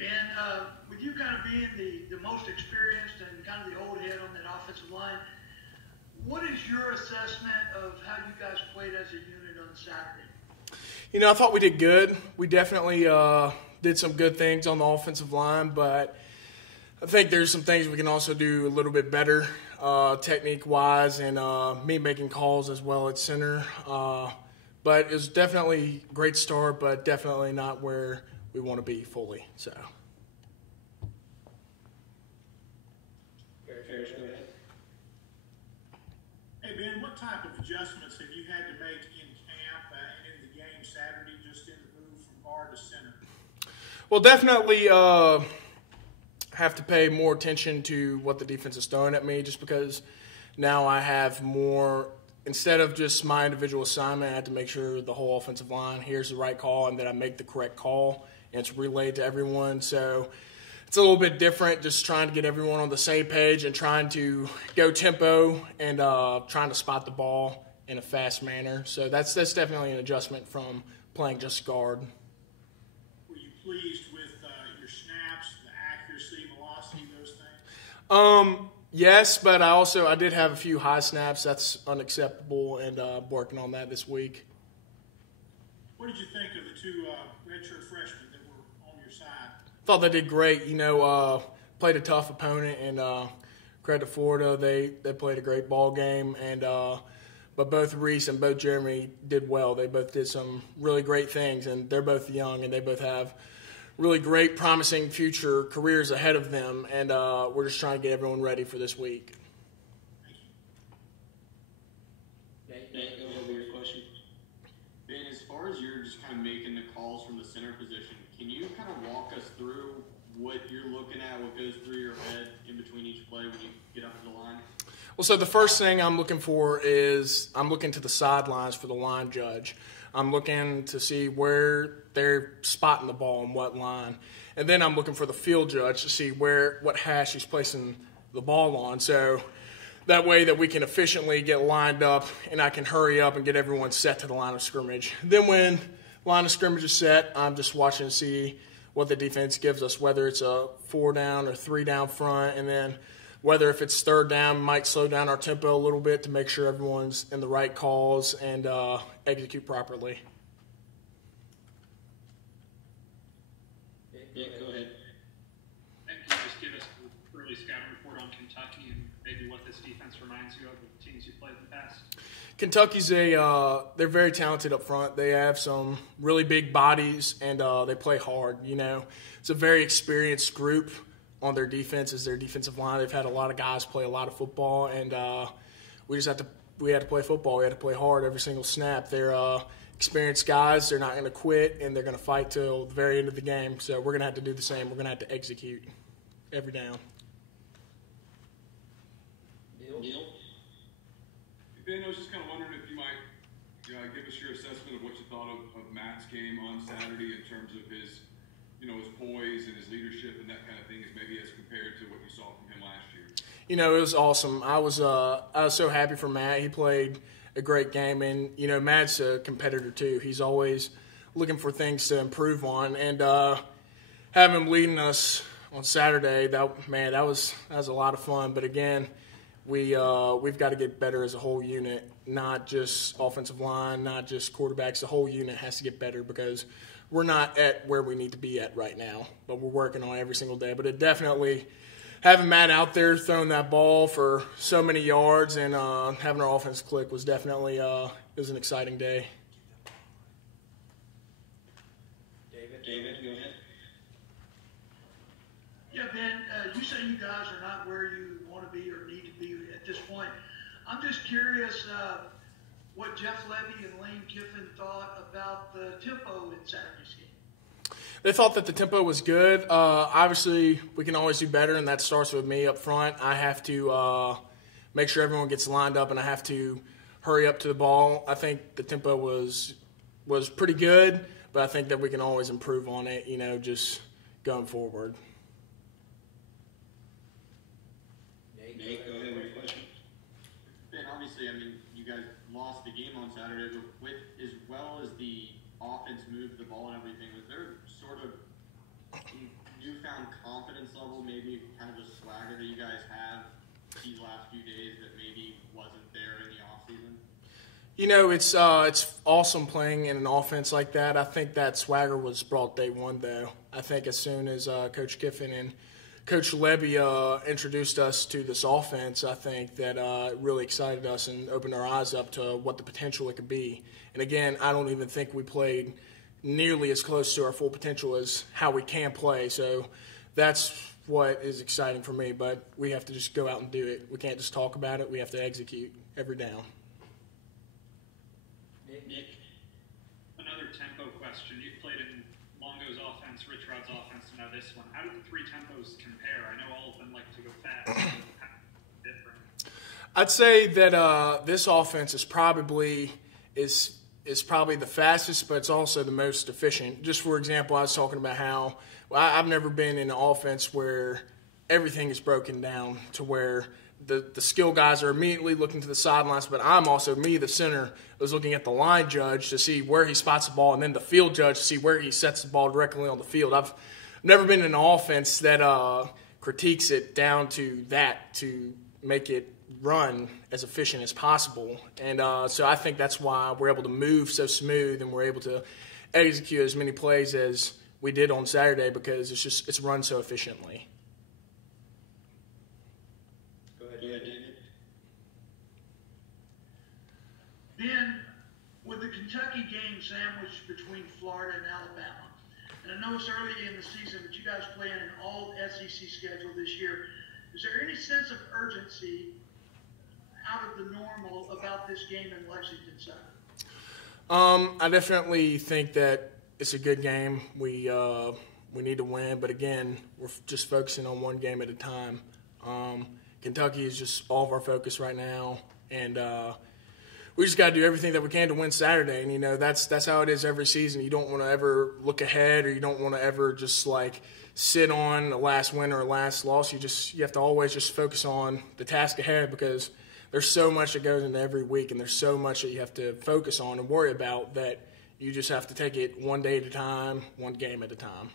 Ben, with you kind of being the most experienced and kind of the old head on that offensive line, what is your assessment of how you guys played as a unit on Saturday? You know, I thought we did good. We definitely did some good things on the offensive line, but I think there's some things we can also do a little bit better technique-wise, and me making calls as well at center. But it was definitely a great start, but definitely not where we want to be fully. So. Hey, Ben, what type of adjustments have you had to make in camp and in the game Saturday, just in the move from guard to center? Well, definitely have to pay more attention to what the defense is throwing at me, just because now I have more – instead of just my individual assignment, I have to make sure the whole offensive line hears the right call and that I make the correct call, and it's relayed to everyone. So it's a little bit different, just trying to get everyone on the same page and trying to go tempo and trying to spot the ball in a fast manner. So that's definitely an adjustment from playing just guard. Were you pleased with your snaps, the accuracy, velocity, those things? Yes, but I did have a few high snaps. That's unacceptable, and working on that this week. What did you think of the two redshirt freshmen that were on your side? Thought they did great. You know, played a tough opponent, and credit to Florida. They played a great ball game, and but both Reese and both Jeremy did well. They both did some really great things, and they're both young, and they both have really great, promising future careers ahead of them, and we're just trying to get everyone ready for this week. Nate, go ahead with your question. Ben, as far as you're just kind of making the calls from the center position, can you kind of walk us through what you're looking at, what goes through your head in between each play when you get up to the line? Well, so the first thing I'm looking for is I'm looking to the sidelines for the line judge. I'm looking to see where they're spotting the ball and what line. And then I'm looking for the field judge to see what hash he's placing the ball on. So that way that we can efficiently get lined up and I can hurry up and get everyone set to the line of scrimmage. Then when line of scrimmage is set, I'm just watching to see what the defense gives us, whether it's a 4 down or 3 down front, and then whether if it's 3rd down, we might slow down our tempo a little bit to make sure everyone's in the right calls and execute properly. Yeah, go ahead. And can you just give us an early scouting report on Kentucky and maybe what this defense reminds you of the teams you played in the past? Kentucky's they're very talented up front. They have some really big bodies, and they play hard. You know, it's a very experienced group on their defense as their defensive line. They've had a lot of guys play a lot of football, and we had to play football. We had to play hard every single snap. They're experienced guys. They're not going to quit, and they're going to fight till the very end of the game. So we're going to have to do the same. We're going to have to execute every down. Neil? Ben, I was just kind of wondering if you might give us your assessment of what you thought of Matt's game on Saturday in terms of his poise and his leadership and that kind of thing, maybe as compared to what you saw from him last year. You know, it was awesome. I was so happy for Matt. He played a great game, and you know, Matt's a competitor too. He's always looking for things to improve on, and having him leading us on Saturday, that was a lot of fun. But again, we've got to get better as a whole unit, not just offensive line, not just quarterbacks. The whole unit has to get better because we're not at where we need to be at right now, but we're working on it every single day. But it definitely, having Matt out there throwing that ball for so many yards and having our offense click was definitely it was an exciting day. David, go ahead. Yeah, Ben, you say you guys are not where you want to be or need to be at this point. I'm just curious what Jeff Levy and Lane Kiffin thought about the tempo in Saturday's game. They thought that the tempo was good. Obviously, we can always do better, and that starts with me up front. I have to make sure everyone gets lined up, and I have to hurry up to the ball. I think the tempo was pretty good, but I think that we can always improve on it, you know, just going forward. Nate, go ahead with your question. Ben, obviously, I mean, you guys lost the game on Saturday, but with as well as the offense moved the ball and everything, was there sort of new confidence level, maybe kind of a swagger that you guys have these last few days that maybe wasn't there in the offseason? You know, it's awesome playing in an offense like that. I think that swagger was brought day one, though. I think as soon as Coach Kiffin and Coach Levy introduced us to this offense, I think that it really excited us and opened our eyes up to what the potential it could be. And again, I don't even think we played nearly as close to our full potential as how we can play. So that's what is exciting for me. But we have to just go out and do it. We can't just talk about it. We have to execute every down. Nick, another tempo question. You played in Longo's offense, Rich Rod's offense, and now this one. How do the three tempos compare? I know all of them like to go fast. Different. I'd say that this offense is probably the fastest, but it's also the most efficient. Just for example, I was talking about how I've never been in an offense where everything is broken down to where the skill guys are immediately looking to the sidelines, but I'm also, the center, was looking at the line judge to see where he spots the ball, and then the field judge to see where he sets the ball directly on the field. I've never been in an offense that critiques it down to that to make it run as efficient as possible. And so I think that's why we're able to move so smooth and we're able to execute as many plays as we did on Saturday because it's run so efficiently. Ben, with the Kentucky game sandwiched between Florida and Alabama, and I know it's early in the season, but you guys play in an all SEC schedule this year. Is there any sense of urgency out of the normal about this game in Lexington Saturday? I definitely think that it's a good game. We need to win, but again, we're just focusing on one game at a time. Kentucky is just all of our focus right now, and we just got to do everything that we can to win Saturday. And that's how it is every season. You don't want to ever look ahead, or you don't want to ever just like sit on a last win or a last loss. You have to always just focus on the task ahead because there's so much that goes into every week, and there's so much that you have to focus on and worry about that you just have to take it one day at a time, one game at a time.